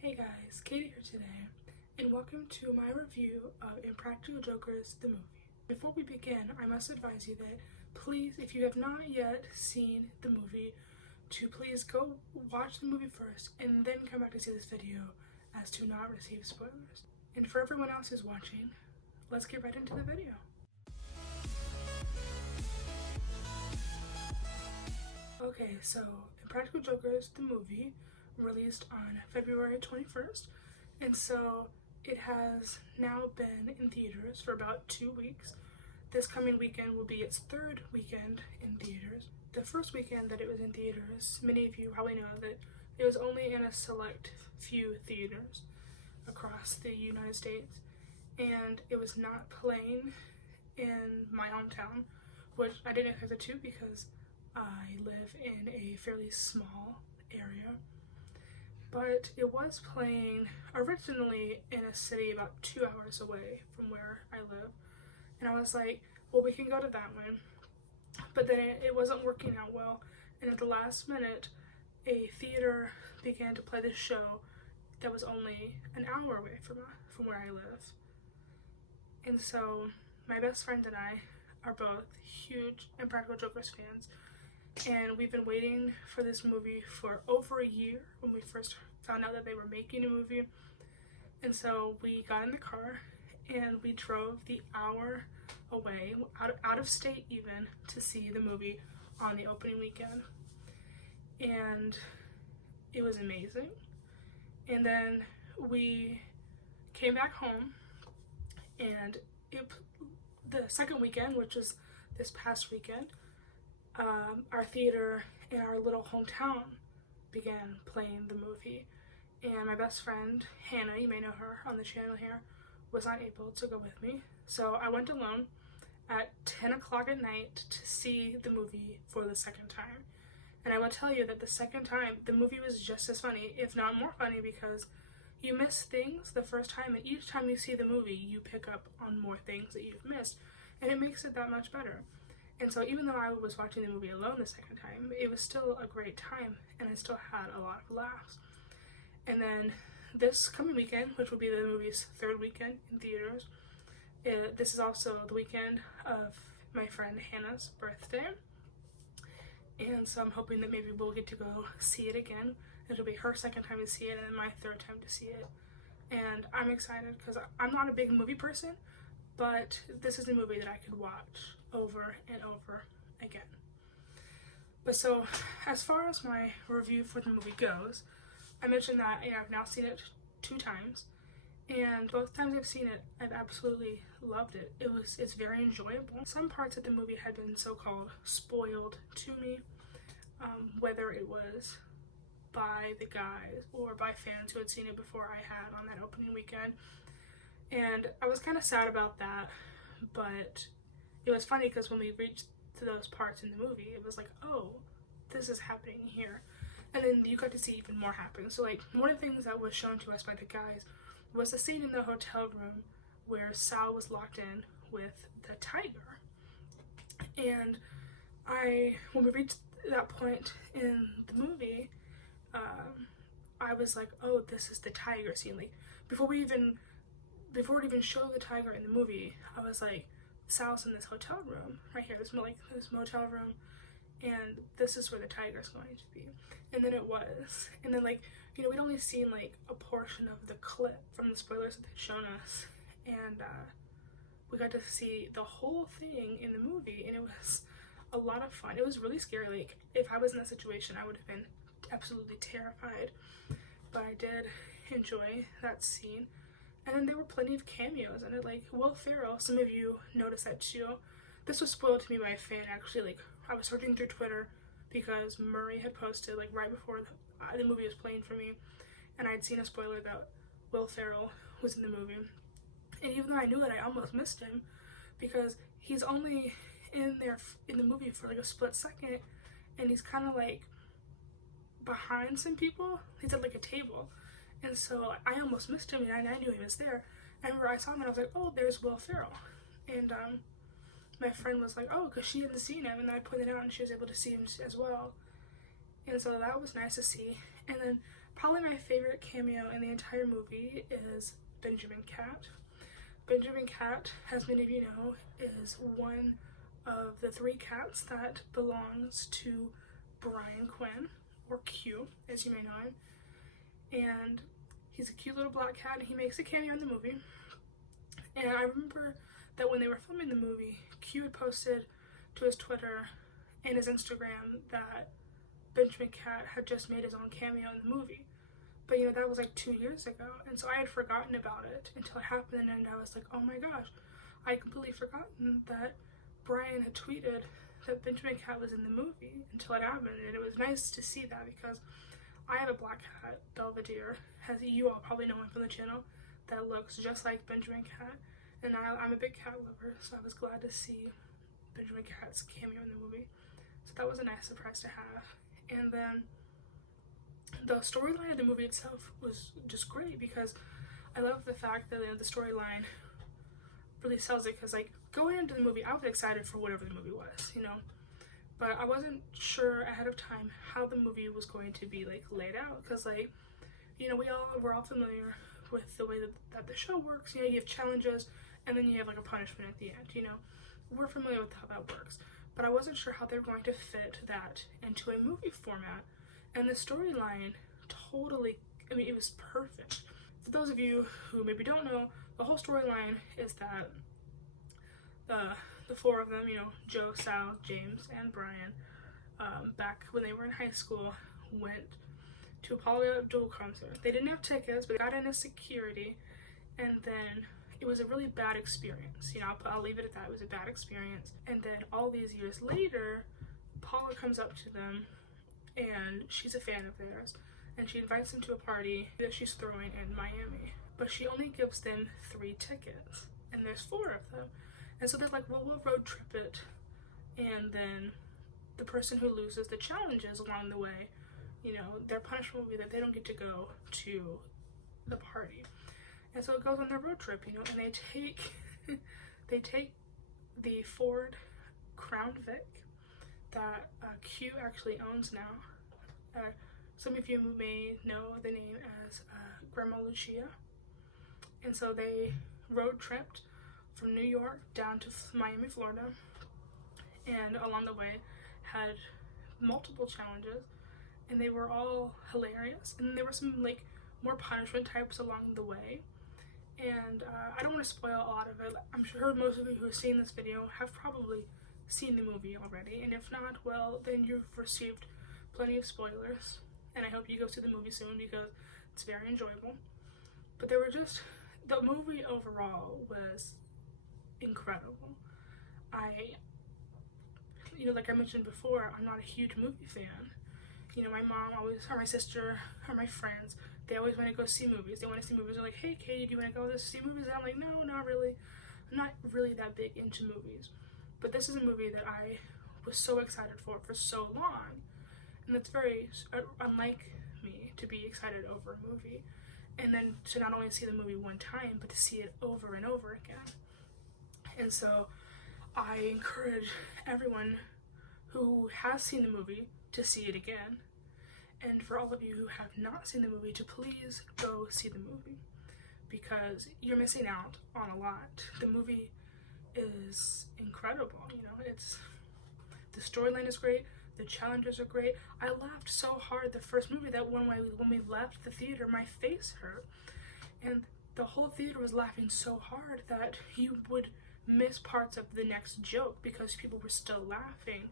Hey guys, Katie here today, and welcome to my review of Impractical Jokers, the movie. Before we begin, I must advise you that please, if you have not yet seen the movie, to please go watch the movie first and then come back to see this video as to not receive spoilers. And for everyone else who's watching, let's get right into the video. Okay, so Impractical Jokers, the movie, released on February 21st, and so it has now been in theaters for about 2 weeks. This coming weekend will be its third weekend in theaters. The first weekend that it was in theaters, many of you probably know that it was only in a select few theaters across the United States, and it was not playing in my hometown, which I didn't expect it to because I live in a fairly small area. But it was playing originally in a city about 2 hours away from where I live. And I was like, well, we can go to that one. But then it wasn't working out well. And at the last minute, a theater began to play this show that was only an hour away from where I live. And so my best friend and I are both huge Impractical Jokers fans. And we've been waiting for this movie for over a year when we first found out that they were making a movie. And so we got in the car and we drove the hour away, out of state even, to see the movie on the opening weekend. And it was amazing. And then we came back home, and the second weekend, which was this past weekend, our theater in our little hometown began playing the movie, and my best friend Hannah, you may know her on the channel here, was not able to go with me, so I went alone at 10 o'clock at night to see the movie for the second time. And I will tell you that the second time the movie was just as funny, if not more funny, because you miss things the first time, and each time you see the movie you pick up on more things that you've missed, and it makes it that much better. And so even though I was watching the movie alone the second time, it was still a great time, and I still had a lot of laughs. And then this coming weekend, which will be the movie's third weekend in theaters, this is also the weekend of my friend Hannah's birthday. And so I'm hoping that maybe we'll get to go see it again. It'll be her second time to see it and my third time to see it. And I'm excited because I'm not a big movie person, but this is a movie that I could watch over and over again. But so, as far as my review for the movie goes, I mentioned that I've now seen it 2 times, and both times I've seen it, I've absolutely loved it. It's very enjoyable. Some parts of the movie had been so-called spoiled to me, whether it was by the guys or by fans who had seen it before I had on that opening weekend. And I was kind of sad about that, but it was funny because when we reached to those parts in the movie, it was like, oh, this is happening here. And then you got to see even more happening. So like, one of the things that was shown to us by the guys was the scene in the hotel room where Sal was locked in with the tiger. And when we reached that point in the movie, I was like, oh, this is the tiger scene. Like, before it even showed the tiger in the movie, I was like, Sal's in this hotel room right here, this motel room, and this is where the tiger's going to be. And then it was. And then, like, we'd only seen like a portion of the clip from the spoilers that they'd shown us, and we got to see the whole thing in the movie, and it was a lot of fun. It was really scary. Like, if I was in that situation, I would have been absolutely terrified, but I did enjoy that scene. And then there were plenty of cameos in it, like Will Ferrell. Some of you noticed that too. This was spoiled to me by a fan, actually. Like, I was searching through Twitter because Murray had posted, like, right before the movie was playing for me, and I'd seen a spoiler that Will Ferrell was in the movie. And even though I knew it, I almost missed him because he's only in the movie for like a split second, and he's kind of like behind some people. He's at like a table. And so I almost missed him, and I knew he was there. And whenever I saw him, and I was like, oh, there's Will Ferrell. And my friend was like, oh, because she hadn't seen him, and I pointed out, and she was able to see him as well. And so that was nice to see. And then Probably my favorite cameo in the entire movie is Benjamin Cat. Benjamin Cat, as many of you know, is one of the 3 cats that belongs to Brian Quinn, or Q, as you may know him. And he's a cute little black cat, and he makes a cameo in the movie. And I remember that when they were filming the movie, Q had posted to his Twitter and his Instagram that Benjamin Cat had just made his own cameo in the movie. But that was like 2 years ago, and so I had forgotten about it until it happened, and I was like, oh my gosh, I had completely forgotten that Brian had tweeted that Benjamin Cat was in the movie until it happened. And it was nice to see that, because I have a black cat, Belvedere, as you all probably know him from the channel, that looks just like Benjamin Cat, and I'm a big cat lover, so I was glad to see Benjamin Cat's cameo in the movie. So that was a nice surprise to have. And then the storyline of the movie itself was just great, because I love the fact that the storyline really sells it, because like going into the movie I was excited for whatever the movie was, but I wasn't sure ahead of time how the movie was going to be like laid out, because like we're all familiar with the way that the show works. You have challenges and then you have like a punishment at the end. We're familiar with how that works, but I wasn't sure how they were going to fit that into a movie format. And the storyline totally, it was perfect. For those of you who maybe don't know, the whole storyline is that the 4 of them, Joe, Sal, James, and Brian, back when they were in high school, went to a Paula Abdul concert. They didn't have tickets, but they got in as security, and then it was a really bad experience. I'll leave it at that. It was a bad experience. And then all these years later, Paula comes up to them, and she's a fan of theirs, and she invites them to a party that she's throwing in Miami. But she only gives them 3 tickets, and there's 4 of them. And so they're like, well, we'll road trip it, and then the person who loses the challenges along the way, their punishment will be that they don't get to go to the party. And so it goes on their road trip, and they take the Ford Crown Vic that Q actually owns now. Some of you may know the name as Grandma Lucia. And so they road tripped from New York down to Miami, Florida, and along the way had multiple challenges, and they were all hilarious. And there were some like more punishment types along the way, and I don't want to spoil a lot of it. I'm sure most of you who have seen this video have probably seen the movie already, and if not, well, then you've received plenty of spoilers, and I hope you go see the movie soon, because it's very enjoyable. But the movie overall was incredible. Like I mentioned before, I'm not a huge movie fan. My mom always, or my sister, or my friends, they always want to go see movies. They want to see movies. They're like, hey, Katie, do you want to go see movies? And I'm like, no, not really. I'm not really that big into movies. But this is a movie that I was so excited for so long. And that's very unlike me to be excited over a movie, and then to not only see the movie one time, but to see it over and over again. And so I encourage everyone who has seen the movie to see it again. And for all of you who have not seen the movie, to please go see the movie, because you're missing out on a lot. The movie is incredible. The storyline is great. The challenges are great. I laughed so hard the first movie that when we left the theater, my face hurt. And the whole theater was laughing so hard that you would miss parts of the next joke because people were still laughing.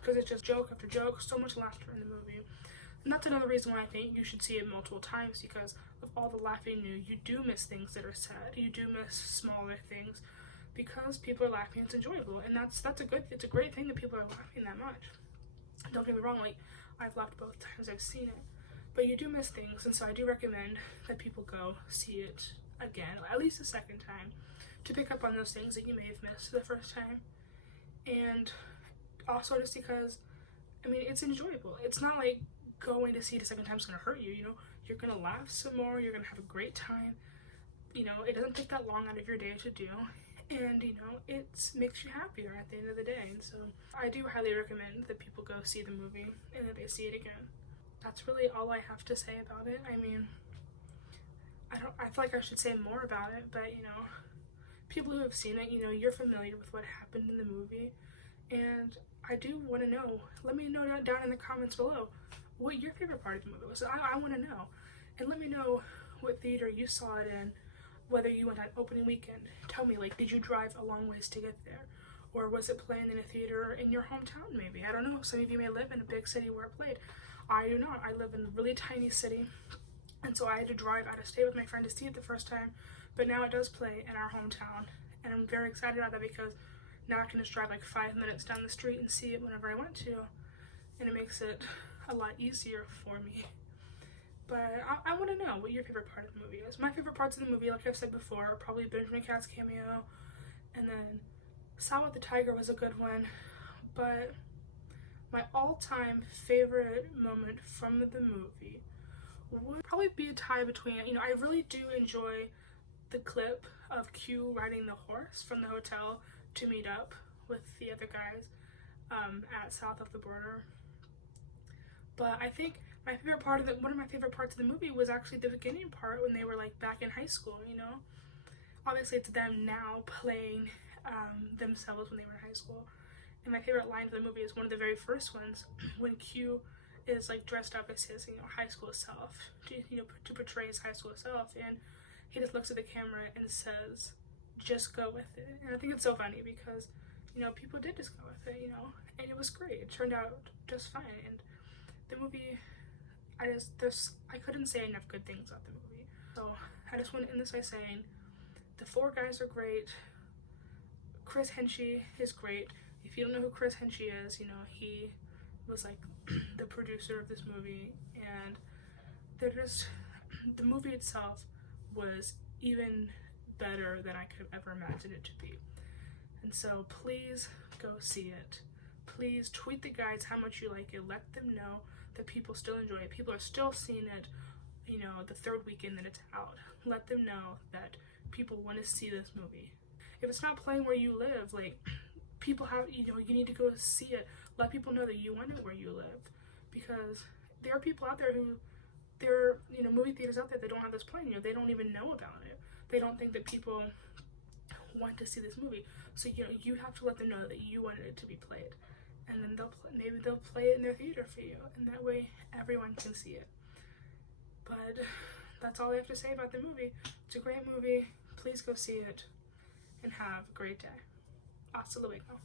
Because it's just joke after joke, so much laughter in the movie. And that's another reason why I think you should see it multiple times, because of all the laughing you do miss things that are said. You do miss smaller things because people are laughing. It's enjoyable, and it's a great thing that people are laughing that much. Don't get me wrong, like, I've laughed both times I've seen it, but you do miss things, and so I do recommend that people go see it again, at least a second time, to pick up on those things that you may have missed the first time. And also just because, it's enjoyable. It's not like going to see it a second time is going to hurt you, you're going to laugh some more, you're going to have a great time, it doesn't take that long out of your day to do, and it makes you happier at the end of the day. And so I do highly recommend that people go see the movie and that they see it again. that's really all I have to say about it. I mean, I feel like I should say more about it, but people who have seen it, you're familiar with what happened in the movie, and I do want to know. Let me know down in the comments below what your favorite part of the movie was. I want to know, and let me know what theater you saw it in, whether you went on opening weekend. Tell me, like, did you drive a long ways to get there? Or was it playing in a theater in your hometown, maybe? I don't know. Some of you may live in a big city where it played. I do not. I live in a really tiny city, and so I had to drive out of state with my friend to see it the first time, but now it does play in our hometown, and I'm very excited about that because now I can just drive like 5 minutes down the street and see it whenever I want to, and it makes it a lot easier for me. But I want to know what your favorite part of the movie is. My favorite parts of the movie, like I've said before, are probably Benjamin Catt's cameo, and then Sawa the Tiger was a good one, but my all-time favorite moment from the movie would probably be a tie between, I really do enjoy the clip of Q riding the horse from the hotel to meet up with the other guys at south of the border. But I think one of my favorite parts of the movie was actually the beginning part when they were like back in high school, Obviously it's them now playing themselves when they were in high school. And my favorite line of the movie is one of the very first ones when Q is like dressed up as his high school self to portray his high school self, and he just looks at the camera and says, "Just go with it." And I think it's so funny because people did just go with it, and it was great. It turned out just fine. And the movie, I couldn't say enough good things about the movie. So I just want to end this by saying the four guys are great. Chris Henchy is great. If you don't know who Chris Henchy is, he was like the producer of this movie, and the movie itself was even better than I could have ever imagined it to be. And so please go see it. Please tweet the guys how much you like it. Let them know that people still enjoy it. People are still seeing it, the third weekend that it's out. Let them know that people want to see this movie. If it's not playing where you live, like, people have, you need to go see it. Let people know that you want it where you live, because there are people out there who, movie theaters out there that don't have this playing. They don't even know about it. They don't think that people want to see this movie. So you have to let them know that you wanted it to be played, and then maybe they'll play it in their theater for you, and that way everyone can see it. But that's all I have to say about the movie. It's a great movie. Please go see it and have a great day. Hasta luego.